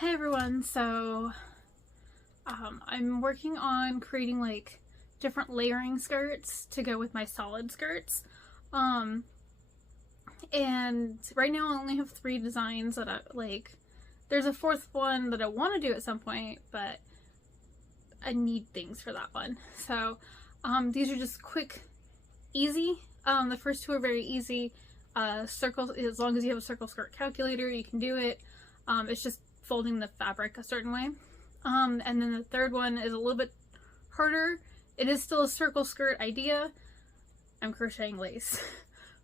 Hey everyone, so I'm working on creating like different layering skirts to go with my solid skirts. And right now I only have 3 designs that I like. There's a 4th one that I want to do at some point, but I need things for that one. So these are just quick, easy. The first 2 are very easy. Circle, as long as you have a circle skirt calculator, you can do it. It's just folding the fabric a certain way. And then the 3rd one is a little bit harder. It is still a circle skirt idea. I'm crocheting lace,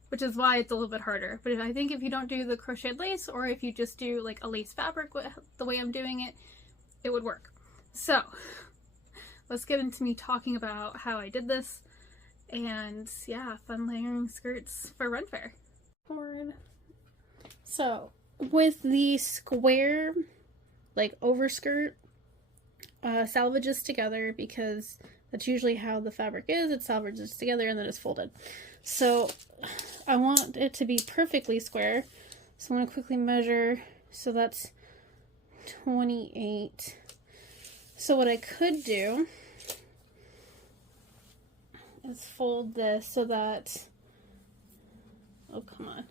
which is why it's a little bit harder. But I think if you don't do the crocheted lace, or if you just do like a lace fabric the way I'm doing it, it would work. So let's get into me talking about how I did this. And yeah, fun layering skirts for Run Fair. So with the square like overskirt, salvages together, because that's usually how the fabric is. It salvages together and then it's folded. So I want it to be perfectly square, so I'm going to quickly measure. So that's 28. So what I could do is fold this so that, oh come on,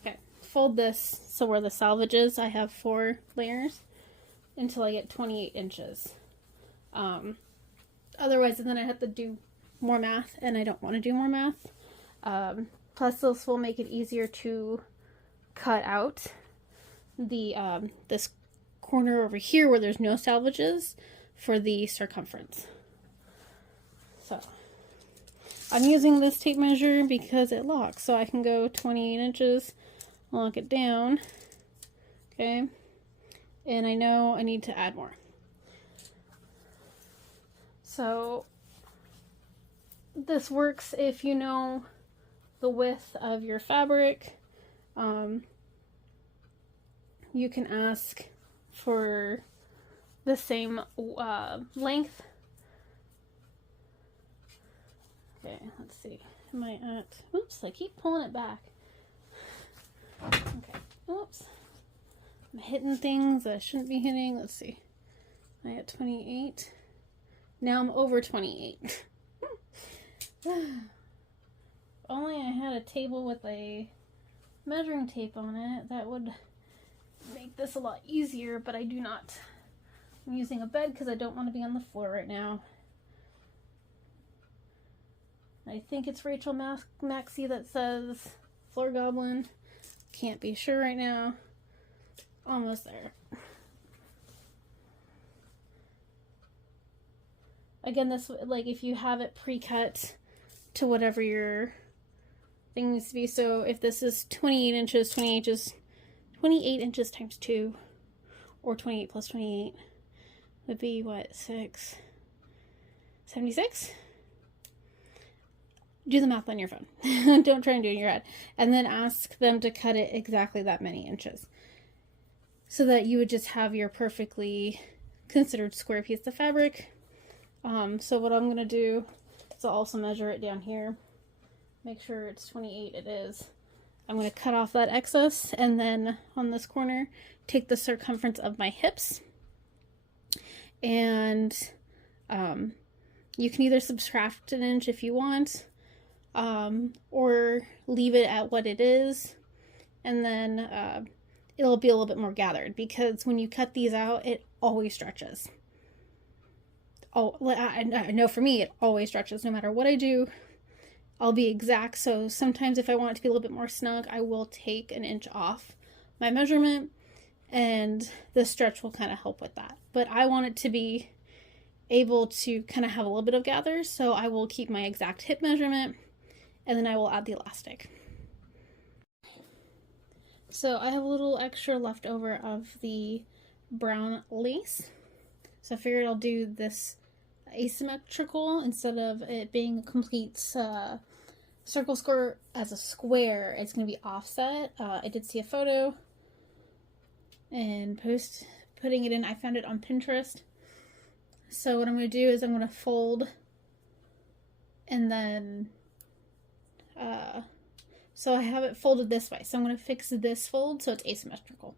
okay, fold this so where the salvage is, I have 4 layers until I get 28 inches. Otherwise, and then I have to do more math, and I don't want to do more math. Plus, this will make it easier to cut out the this corner over here where there's no salvages for the circumference. So I'm using this tape measure because it locks, so I can go 28 inches, lock it down, okay, and I know I need to add more. So this works if you know the width of your fabric. You can ask for the same length. Okay, let's see. Am I at, oops, I keep pulling it back. Okay, oops. I'm hitting things that I shouldn't be hitting. Let's see. Am I at 28? Now I'm over 28. Only I had a table with a measuring tape on it, that would make this a lot easier, but I do not. I'm using a bed because I don't want to be on the floor right now. I think it's Rachel Maxey that says floor goblin. Can't be sure right now. Almost there. Again, this, like, if you have it pre-cut to whatever your thing needs to be. So if this is 28 inches, 28 inches times 2, or 28 plus 28 would be what, 76? Do the math on your phone. Don't try and do it in your head. And then ask them to cut it exactly that many inches, so that you would just have your perfectly considered square piece of fabric. So what I'm going to do is I'll also measure it down here. Make sure it's 28, it is. I'm going to cut off that excess, and then on this corner, take the circumference of my hips. And you can either subtract an inch if you want, or leave it at what it is. And then it'll be a little bit more gathered, because when you cut these out, it always stretches. Oh, I know for me, it always stretches. No matter what I do, I'll be exact. So sometimes if I want it to be a little bit more snug, I will take an inch off my measurement, and the stretch will kind of help with that. But I want it to be able to kind of have a little bit of gather, so I will keep my exact hip measurement, and then I will add the elastic. So I have a little extra left over of the brown lace, so I figured I'll do this asymmetrical instead of it being a complete circle skirt as a square. It's going to be offset. I did see a photo and putting it in. I found it on Pinterest. So what I'm going to do is I'm going to fold, and then so I have it folded this way. So I'm going to fix this fold so it's asymmetrical.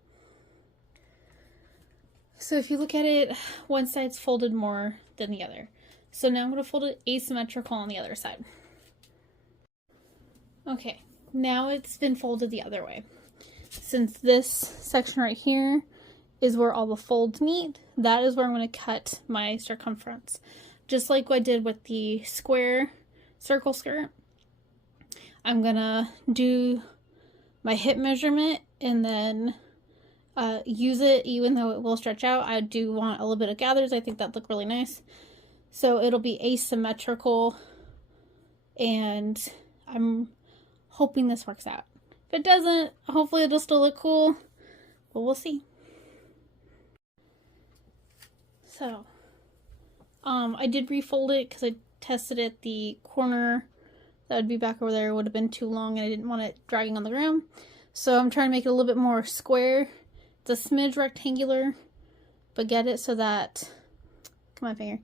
So if you look at it, one side's folded more than the other. So now I'm going to fold it asymmetrical on the other side. Okay, now it's been folded the other way. Since this section right here is where all the folds meet, that is where I'm going to cut my circumference. Just like what I did with the square circle skirt, I'm going to do my hip measurement and then use it even though it will stretch out. I do want a little bit of gathers. I think that look really nice. So it'll be asymmetrical, and I'm hoping this works out. If it doesn't, hopefully it'll still look cool, but we'll see. So, I did refold it because I tested it. The corner that would be back over there would have been too long and I didn't want it dragging on the ground. So I'm trying to make it a little bit more square. It's a smidge rectangular, but get it so that, come on finger,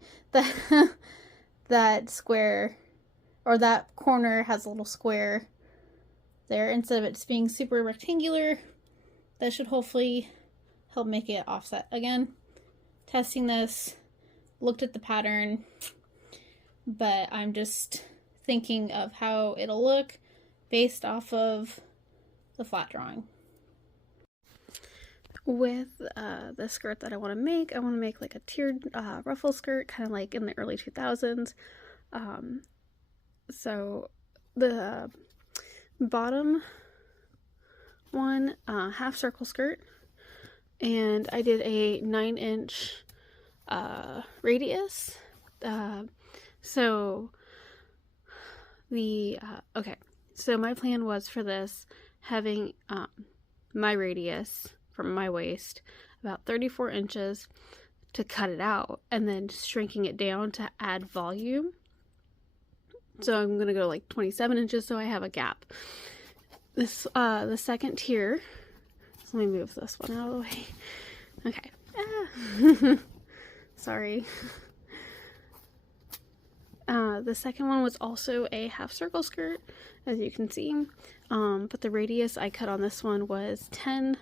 that square, or that corner has a little square there instead of it just being super rectangular. That should hopefully help make it offset. Again, testing this, looked at the pattern, but I'm just thinking of how it'll look based off of the flat drawing. With the skirt that I want to make like a tiered ruffle skirt, kind of like in the early 2000s. So the bottom one, half circle skirt, and I did a 9-inch radius. So my plan was for this having my radius from my waist about 34 inches to cut it out, and then shrinking it down to add volume. So I'm gonna go like 27 inches so I have a gap. This the second tier, so let me move this one out of the way. Okay. Sorry. The second one was also a half circle skirt, as you can see, but the radius I cut on this one was 10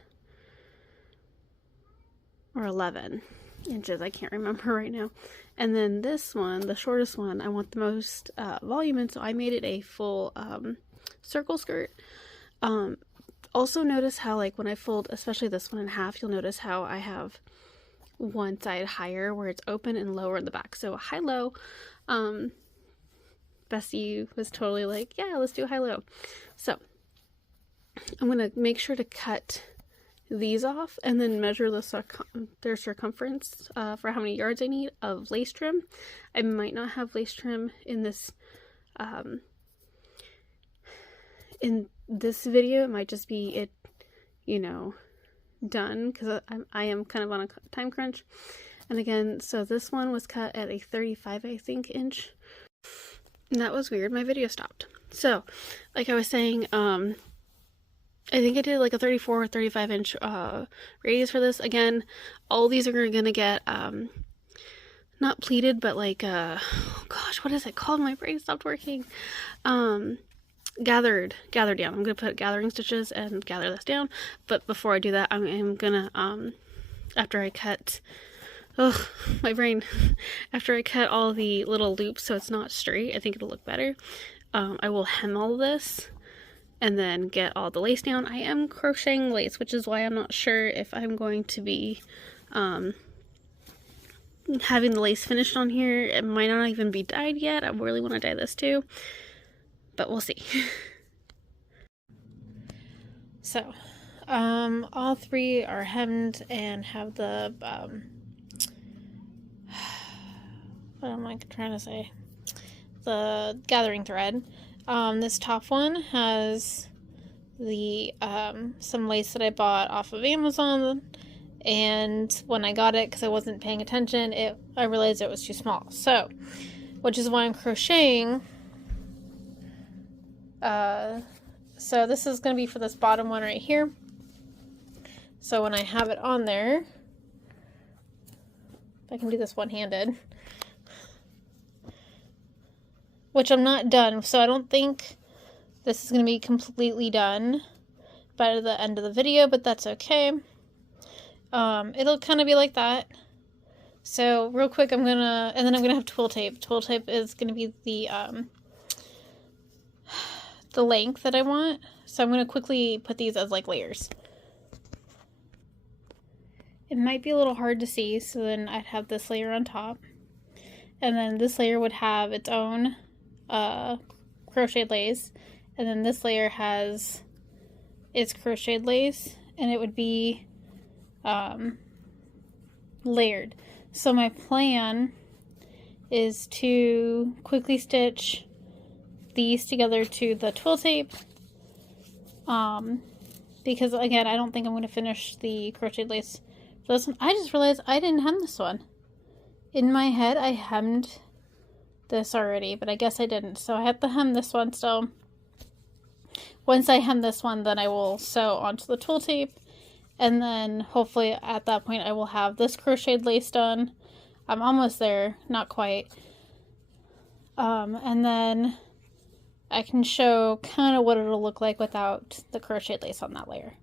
or 11 inches, I can't remember right now. And then this one, the shortest one, I want the most volume in, so I made it a full circle skirt. Also notice how, like, when I fold, especially this one in half, you'll notice how I have one side higher where it's open and lower in the back. So high-low. Bessie was totally like, yeah, let's do high-low. So I'm going to make sure to cut these off and then measure their circumference for how many yards I need of lace trim. I might not have lace trim in this video. It might just be it, you know, done, because I am kind of on a time crunch. And again, so this one was cut at a 35, I think, inch. And that was weird. My video stopped. So, like I was saying, I think I did like a 34 or 35 inch radius for this. Again, all these are going to get, not pleated, but like, oh gosh, what is it called? My brain stopped working. Gathered down. I'm going to put gathering stitches and gather this down. But before I do that, I'm going to, after I cut, my brain, after I cut all the little loops so it's not straight, I think it'll look better. I will hem all this and then get all the lace down. I am crocheting lace, which is why I'm not sure if I'm going to be having the lace finished on here. It might not even be dyed yet. I really want to dye this too, but we'll see. So, all three are hemmed and have the, what am I trying to say? The gathering thread. This top one has the, some lace that I bought off of Amazon, and when I got it, because I wasn't paying attention, I realized it was too small. So, which is why I'm crocheting. So this is going to be for this bottom one right here. So when I have it on there, if I can do this one-handed, which I'm not done, so I don't think this is going to be completely done by the end of the video, but that's okay. It'll kind of be like that. So real quick, and then I'm gonna have twill tape. Twill tape is gonna be the length that I want. So I'm gonna quickly put these as like layers. It might be a little hard to see, so then I'd have this layer on top. And then this layer would have its own crocheted lace. And then this layer has its crocheted lace, and it would be layered. So my plan is to quickly stitch these together to the twill tape. Because again, I don't think I'm going to finish the crocheted lace for this one. I just realized I didn't hem this one. In my head, I hemmed this already, but I guess I didn't. So I have to hem this one still. Once I hem this one, then I will sew onto the twill tape. And then hopefully at that point I will have this crocheted lace done. I'm almost there, not quite. And then I can show kind of what it'll look like without the crocheted lace on that layer.